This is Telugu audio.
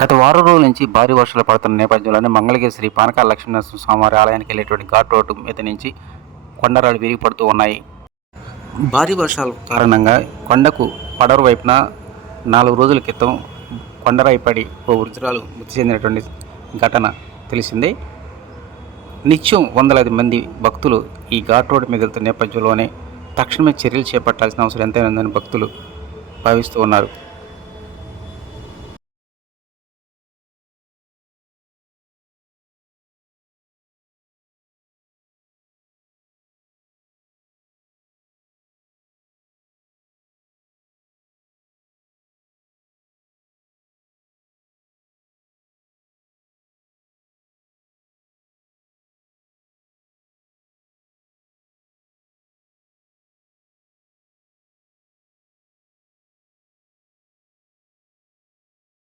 గత వారం రోజుల నుంచి భారీ వర్షాలు పడుతున్న నేపథ్యంలోనే మంగళగిరి శ్రీ పానకాల లక్ష్మీనరసింహ స్వామివారి ఆలయానికి వెళ్ళేటువంటి ఘాట్ రోడ్డు మీద నుంచి కొండరాళ్ళు విరిగి పడుతూ ఉన్నాయి. భారీ వర్షాల కారణంగా కొండకు పడవ వైపున 4 రోజుల క్రితం కొండరాయి పడి ఓ వృద్ధురాలు మృతి చెందినటువంటి ఘటన తెలిసిందే. నిత్యం వందలాది మంది భక్తులు ఈ ఘాట్ రోడ్డు మిగులుతున్న నేపథ్యంలోనే తక్షణమే చర్యలు చేపట్టాల్సిన అవసరం ఎంతైనా ఉందని భక్తులు భావిస్తూ ఉన్నారు.